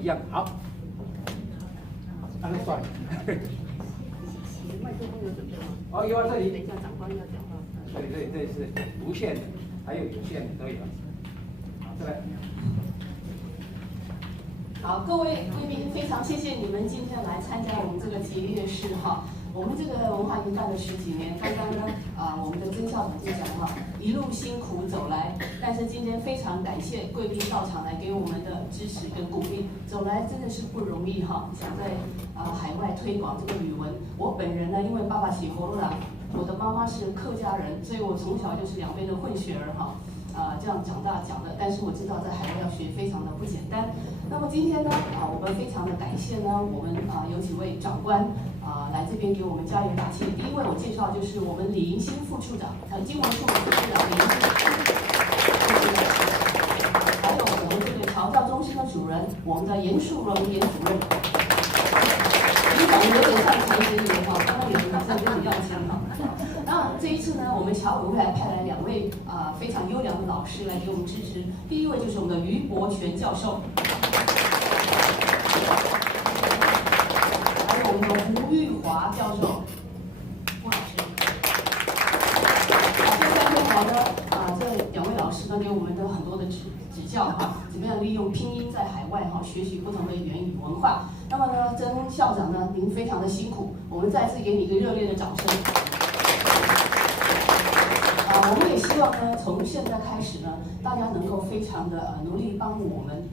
一样好。按算。麦克风有准备吗？哦，有啊，这里。等一下，长官要讲话。对，这是无线的，还有有线的都有。好，再来。好，各位贵宾，非常谢谢你们今天来参加我们这个结业式哈。我们这个文化已经办了10几年，刚刚呢我们的曾校长就讲哈，一路辛苦走来，但是今天非常感谢贵宾到场来给我们的支持跟鼓励，走来真的是不容易哈。想在海外推广这个语文，我本人呢，因为爸爸是葫芦郎，我的妈妈是客家人，所以我从小就是两边的混血儿哈。这样长大讲的，但是我知道在海外要学非常的不简单。那么今天呢，我们非常的感谢呢，我们有几位长官来这边给我们加油打气。第一位我介绍就是我们李迎新副处长，经文处副处长李迎新，还有我们这个调教中心的主任，我们的严树荣严主任。你长得有点像陈学爷哈，刚刚有人马上跟你要签哈。那这一次呢，我们侨委会还派来2位非常优良的老师来给我们支持。第一位就是我们的于伯全教授，还有我们的胡玉华教授，胡老师。这3位好呢，这2位老师呢给我们的很多的指教哈，怎么样利用拼音在海外哈学习不同的语言与文化。那么呢，曾校长呢，您非常的辛苦，我们再次给你一个热烈的掌声。我们也希望呢，从现在开始呢，大家能够非常的努力帮我们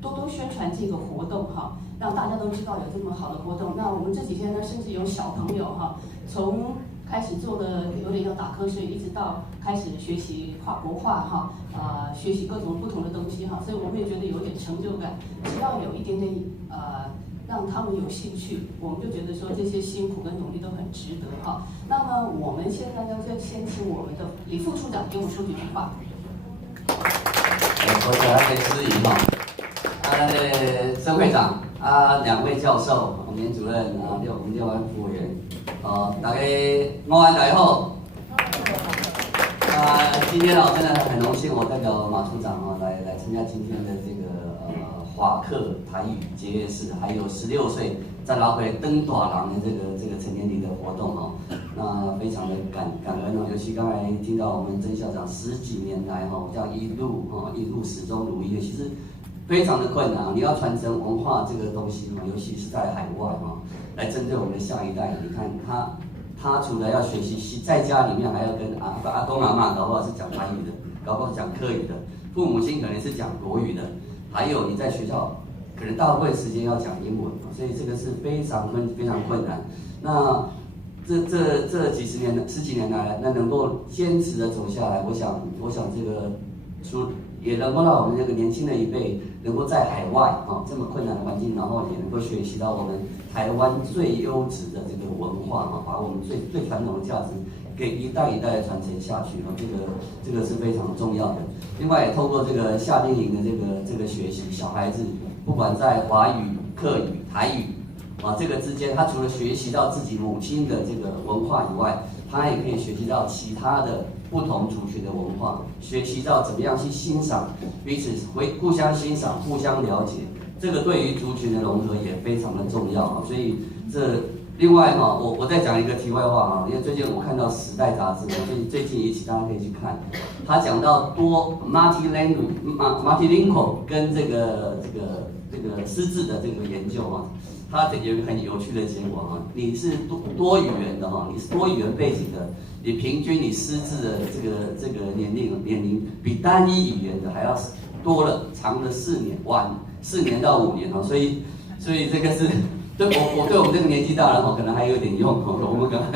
多多宣传这个活动哈，让大家都知道有这么好的活动。那我们这几天呢，甚至有小朋友哈，从开始做的有点要打瞌睡，一直到开始学习国画哈，学习各种不同的东西哈，所以我们也觉得有点成就感。只要有一点点让他们有兴趣，我们就觉得说这些辛苦跟努力都很值得哈。那么我们现在呢，就先请我们的李副处长给我们说几句话。多谢咱的司仪哈，曾会长2位教授，我们严主任我们6位服务员，大家午安大家好。今天真的很荣幸，我代表马处长来参加今天的这个华客台语结业式，还有16岁再拿回登大人的这个成年礼的活动哈，那非常的感恩哦，尤其刚才听到我们曾校长10几年来这样一路始终如一，其实非常的困难。你要传承文化这个东西尤其是在海外来针对我们的下一代，你看他除了要学习，在家里面还要跟阿公阿嬷搞不好是讲台语的，搞不好是讲客语的，父母亲可能是讲国语的。还有你在学校可能大部分时间要讲英文，所以这个是非常困难。那这几十年10几年来，那能够坚持的走下来，我想这个也能够让我们这个年轻的一辈能够在海外这么困难的环境，然后也能够学习到我们台湾最优质的这个文化把我们最传统的价值给一代一代的传承下去这个是非常重要的。另外也透过这个夏令营的这个学习，小孩子不管在华语、客语、台语这个之间，他除了学习到自己母亲的这个文化以外，他也可以学习到其他的不同族群的文化，学习到怎么样去欣赏彼此，互相欣赏、互相了解，这个对于族群的融合也非常的重要所以另外我再讲一个题外话因为最近我看到《时代》杂志最近一期大家可以去看，他讲到multilingual 跟这个失智的这个研究它有一个很有趣的结果你是多语言的你是多语言背景的，你平均你失智的这个年龄比单一语言的还要多了长的4年到5年所以这个是对我对我们这个年纪大了可能还有点用我们可能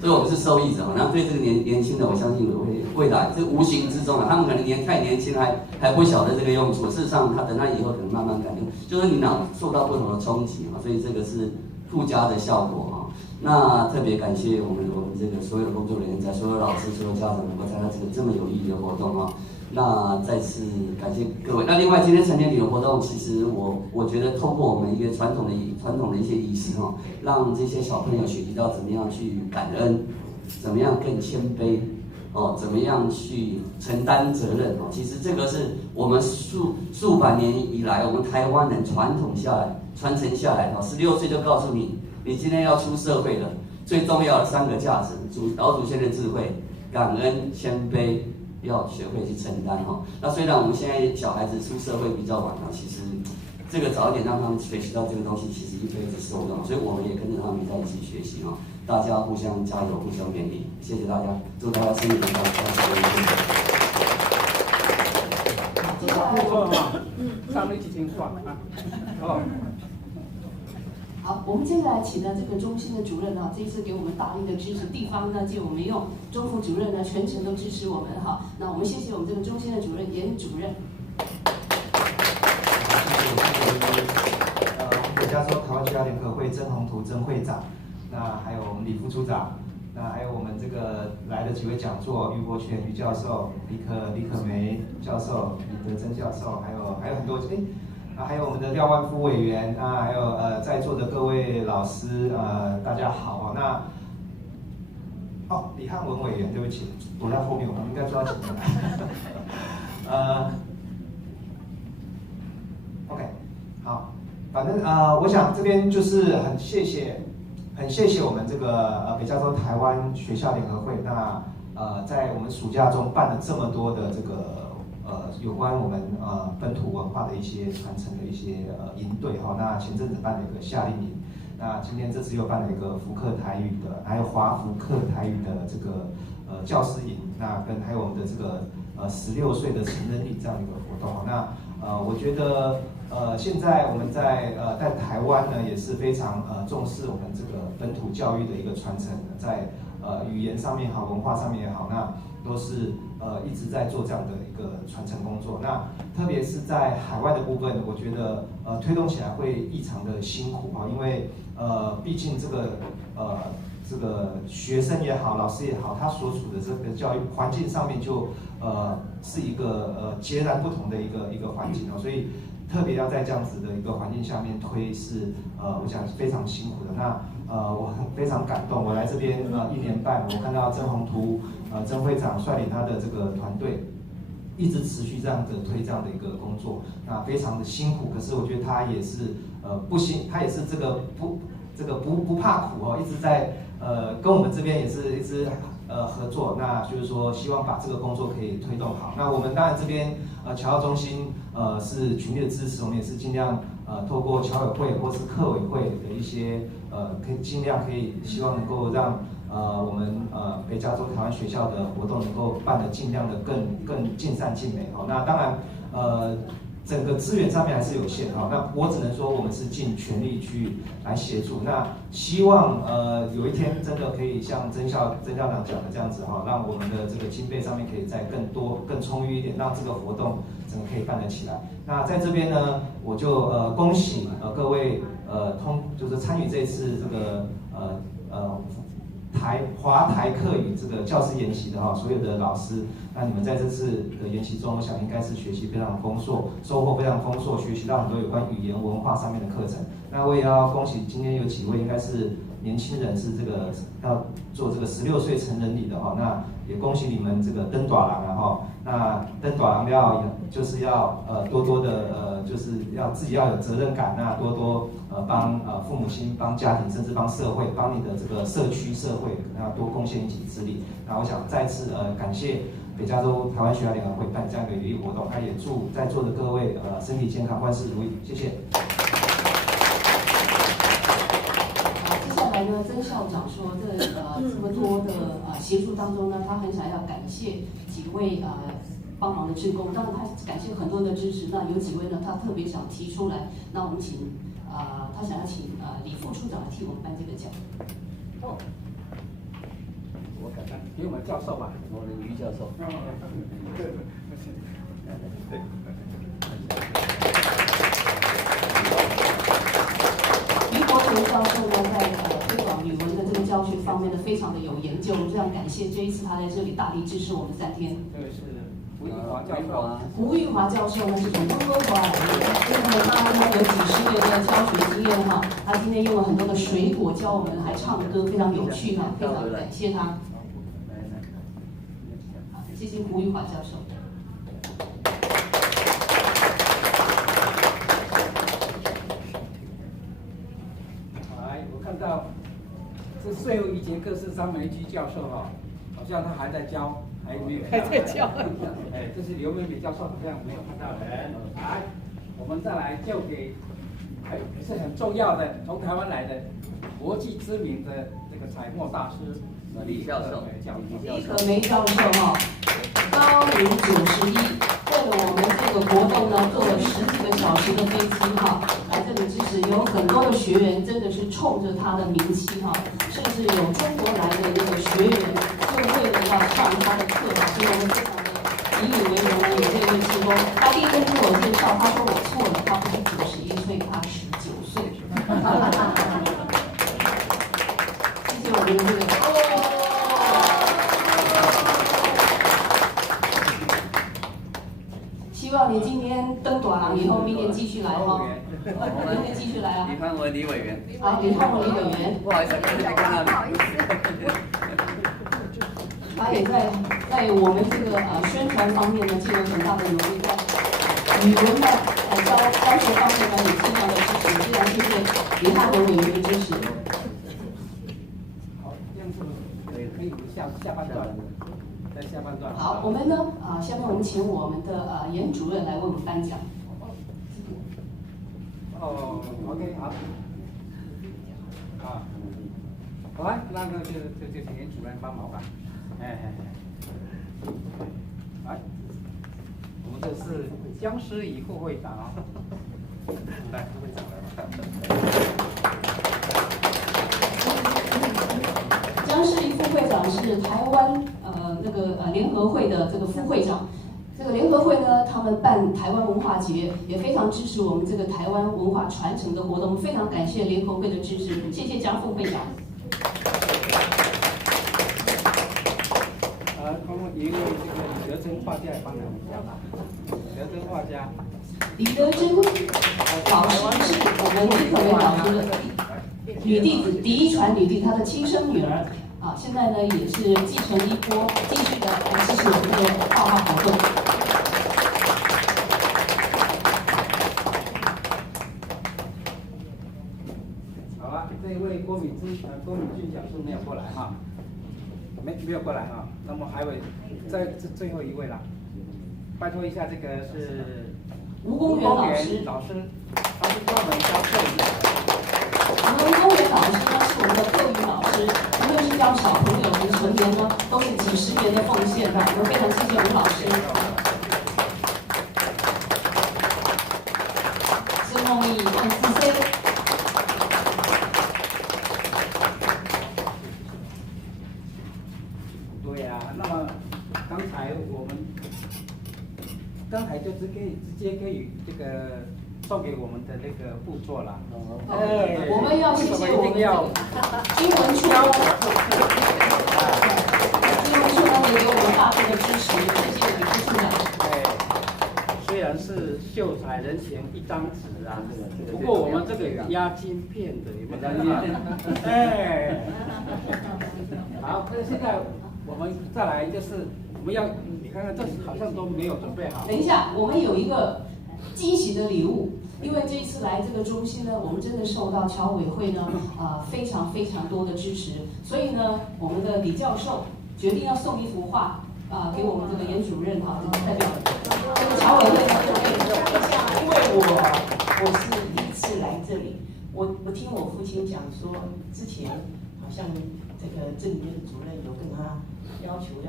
所以我们是受益者那对这个年轻的我相信未来这无形之中他们可能太年轻还不晓得这个用处，事实上等他以后可能慢慢感觉，就是你脑受到不同的冲击所以这个是附加的效果那特别感谢我们这个所有的工作人员，所有老师、所有家长能够参加这么有意义的活动那再次感谢各位。那另外今天成年礼的活动，其实我觉得透过我们一个传统的一些仪式让这些小朋友学习到怎么样去感恩，怎么样更谦卑哦，怎么样去承担责任哦？其实这个是我们数百年以来我们台湾人传承下来哦，16岁就告诉你，你今天要出社会了，最重要的3个价值，老祖先的智慧、感恩、谦卑，要学会去承担哈。那虽然我们现在小孩子出社会比较晚啊，其实这个早一点让他们学习到这个东西，其实一辈子受用，所以我们也跟着他们在一起学习哈。大家互相加油，互相勉励，谢谢大家，祝大家身体健康，万事如意。接下来，上了几斤算啊？哦。好，我们接下来请呢这个中心的主任这一次给我们大力的支持，地方呢借我们用，钟副主任呢全程都支持我们哈。那我们谢谢我们这个中心的主任严主任。北加州台湾学校联合会曾宏图曾会长，那还有我们李副处长，那还有我们这个来的几位讲座，余国权余教授、李可梅教授、李德珍教授，还有很多还有我们的廖万夫委员啊，还有在座的各位老师大家好那李汉文委员，对不起，躲在后面，我们应该抓紧的。OK， 好，反正我想这边就是很谢谢我们这个北加州台湾学校联合会，那在我们暑假中办了这么多的这个有关我们本土文化的一些传承的一些营队哈，那前阵子办了一个夏令营，那今天这次又办了一个福克台语的，还有华福克台语的这个教师营，那还有我们的这个16岁的成人礼这样的一个活动，那我觉得现在我们在台湾呢也是非常重视我们这个本土教育的一个传承，在语言上面也好，文化上面也好，那都是一直在做这样的一个传承工作。那特别是在海外的部分，我觉得推动起来会异常的辛苦哈，因为毕竟这个学生也好，老师也好，他所处的这个教育环境上面就是一个截然不同的一个环境哦，所以特别要在这样子的一个环境下面推是我想非常辛苦的。那我非常感动，我来这边1年半，我看到曾宏图曾会长率领他的这个团队，一直持续这样的推这样的一个工作，那非常的辛苦。可是我觉得他也是他也是不怕苦哦，一直在跟我们这边也是一直合作，那就是说希望把这个工作可以推动好。那我们当然这边侨教中心是全力的支持，我们也是尽量透过侨委会或是客委会的一些可以尽量希望能够让我们北加州台湾学校的活动能够办得尽量的更尽善尽美哦。那当然整个资源上面还是有限哈，那我只能说我们是尽全力去来协助。那希望有一天真的可以像曾校长讲的这样子哈，让我们的这个经费上面可以再更多更充裕一点，让这个活动整个可以办得起来。那在这边呢，我就恭喜各位就是参与这次这个华台客语这个教师研习的所有的老师，那你们在这次的研习中，我想应该是学习非常丰硕，收获非常丰硕，学习到很多有关语言文化上面的课程。那我也要恭喜今天有几位应该是年轻人，是这个要做这个16岁成人礼的那也恭喜你们这个登大人那登大人就是要多多的就是要自己要有责任感，那多多帮父母亲、帮家庭，甚至帮社会、帮你的这个社区社会，那多贡献一己之力。那我想再次感谢北加州台湾学校联合会办这样一个有益活动，那也祝在座的各位身体健康，万事如意，谢谢。接下来呢，曾校长说这么多的协助当中呢，他很想要感谢几位帮忙的志工，当然他感谢很多的支持。那有几位呢，他特别想提出来，那我们他想要请李副处长来替我们颁这个奖。哦，我看看，给我们教授吧，我们余教授。余国权教授呢，在推广语文的这个教学方面呢，非常的有研究。非常感谢这一次他在这里大力支持我们3天。这个是吴玉华教授。吴玉华教授呢是从温哥华来的，因为他有几10年的教学经验他今天用了很多的水果教我们，还唱歌，非常有趣非常感谢他。谢谢胡玉华教授。来，我看到这最后一节课是张梅居教授哈，好像他还在教，还没有还在教。哎，这是刘美美教授，好像没有看到人。来，我们再来就给，还是很重要的，从台湾来的国际知名的这个彩墨大师李教授，李可梅教授哈，高龄91，为了我们这个活动呢，坐了10几个小时的飞机哈，来这里支持，有很多的学员真的是冲着他的名气哈，甚至有中国来的那个学员，就为了要上他的课，所以我们非常的引以为荣呢。有这位师兄，他第一天自我介绍，他说我错了，他不是91岁，他19岁。谢谢我们的这个。希望你今天登短廊以后，明年继续来哈。明年继续来啊。李汉文李委员。好，李汉文李委员。不好意思，没在看到你。不好意思。他也在我们这个宣传方面呢，尽了很大的努力，在语文的教学方面呢，也尽量的支持。非常谢谢李汉文委员的支持。好，这样子可以下半段，在下半段。好，我们呢下面我们请我们的严主任来为我们颁奖。哦 ，OK， 好。好来，那个就请严主任帮忙吧。来，我们这是江诗怡副会长，来，副会长来吧。江诗怡副会长是台湾联合会的这个副会长。这个联合会呢，他们办台湾文化节，也非常支持我们这个台湾文化传承的活动，非常感谢联合会的支持，谢谢江副会长。刚刚一位这个李德珍画家也帮我们讲了，李德珍画家。李德珍老师是我们李可梅老师的女弟子，第一传女弟，她的亲生女儿。现在呢也是继承衣钵，继续的来支持我们的画画活动。好了，这一位郭敏俊讲师没有过来哈，没有过来哈。那么还有最后一位了，拜托一下，这个是吴公元老师，他是专门教课的。吴公元老师呢是我们的课语老师，无论是教小朋友和成年呢，都是几10年的奉献的，我们非常谢谢吴老师。孙梦义万字 C。对呀，那么刚才就直接给予这个送给我们的那个部座了。我们要谢谢我们英文处，英文处呢也给我们大力的支持，谢谢李副处长。虽然是秀才人前一张纸啊，不过我们这个压晶片的，有没有看到？哎，好，那现在我们再来就是我们要，你看看这好像都没有准备好。等一下，我们有一个惊喜的礼物。因为这一次来这个中心呢，我们真的受到侨委会呢非常多的支持，所以呢，我们的李教授决定要送一幅画给我们这个严主任代表这个侨委会呢，因为我是第一次来这里，我听我父亲讲说，之前好像这个郑主任有跟他要求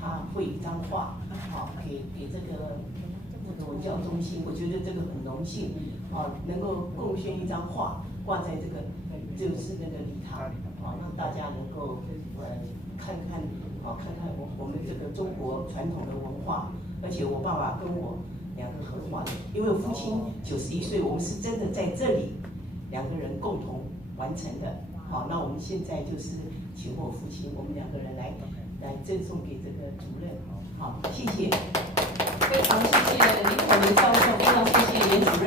他绘一张画，给这个文教中心，我觉得这个很荣幸，能够贡献一张画挂在这个就是那个礼堂，让大家能够看看我们这个中国传统的文化，而且我爸爸跟我2个合画的，因为我父亲91岁，我们是真的在这里2个人共同完成的。好，那我们现在就是请我父亲，我们2个人来赠送给这个主任。好，谢谢。非常谢谢林可梅教授，非常谢谢严主任。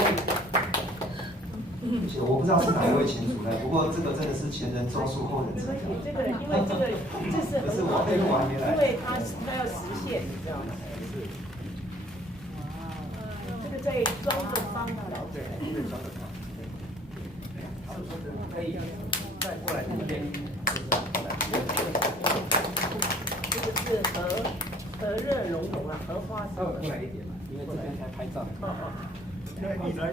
谢，我不知道是哪一位前主任，不过这个真的是前人种树，后人乘凉。这个，因为这是很好的，因为它要实现，你知道吗？这个在装个方的，对，装个方。可以再过来这边，这个是和热融融啊，荷花稍微过来一点嘛，因为这边才拍照。你来，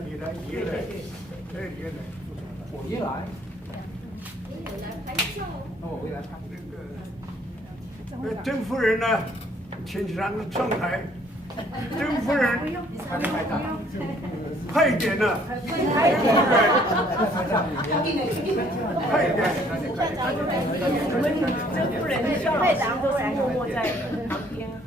我也来。那我回来拍。曾夫人呢，请上台。曾夫人，快一点呢，快一点。我们这夫人校长都是默默在旁边哈。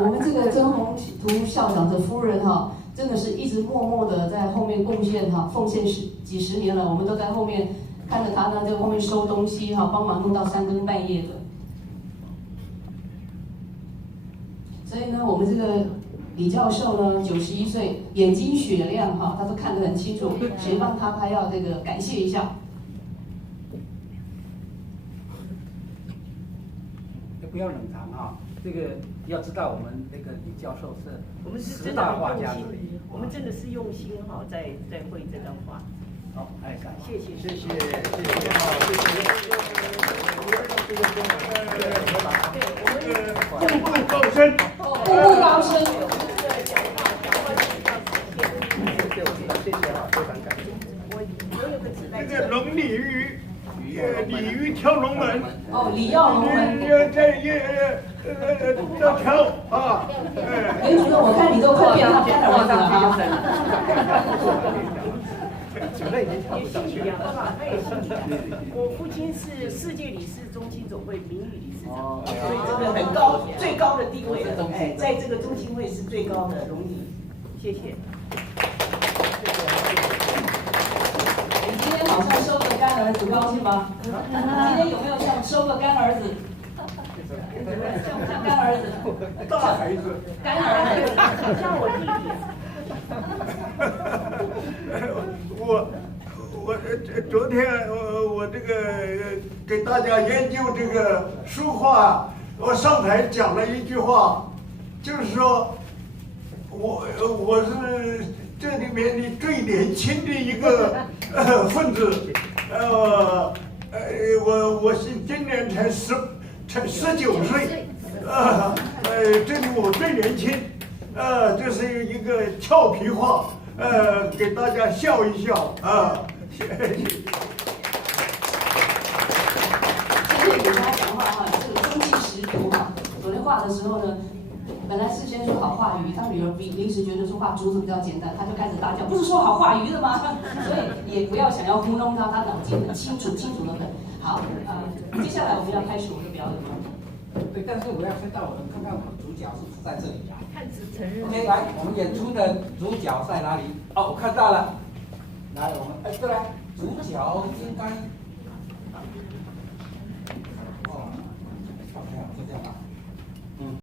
我们这个曾宏图校长的夫人哈，真的是一直默默的在后面贡献哈，奉献几十年了，我们都在后面看着他呢，在后面收东西哈，帮忙弄到3更半夜的。所以呢，我们这个李教授呢，91岁，眼睛雪亮哈，他都看得很清楚，谁帮他，他要这个感谢一下。不要冷藏啊！这个要知道，我们那个李教授是我们是10真的大画很用心家之一，我们真的是用心哈，在绘这张画。好，哎，谢谢，谢谢，步步高升，步步高升。我有个纸袋。这个龙鲤鱼，鲤鱼跳龙门。哦，李耀龙门。要跳啊！袁主任，我看你都快变他干儿子了哈。也心里养的嘛，他也心里养。我父亲是世界理事中心总会名誉理事长，所以这个很高，最高的地位的，哎，在这个中心会是最高的荣誉。谢谢。你今天好像收个干儿子，高兴吗？今天有没有像收个干儿子？像不像干儿子？大孩子，干儿子，像我弟弟。我昨天我这个给大家研究这个书画，我上台讲了一句话，就是说我是这里面的最年轻的一个分子，我是今年才19岁，这里我最年轻，这是一个俏皮话，给大家笑一笑啊，谢谢。今天给大家讲话哈，这个中气十足哈。昨天画的时候呢，本来事先说好画鱼，他女儿临时觉得说画竹子比较简单，他就开始大叫，不是说好画鱼的吗？所以也不要想要糊弄他，他脑筋很清楚的很。好，接下来我们要开始我们的表演了。对，但是我要先到我们看看我们主角是不是在这里啊？看纸承认。 OK， 来，我们演出的主角在哪里？哦，我看到了。来，我们对来，主角应该。哦，就这样吧。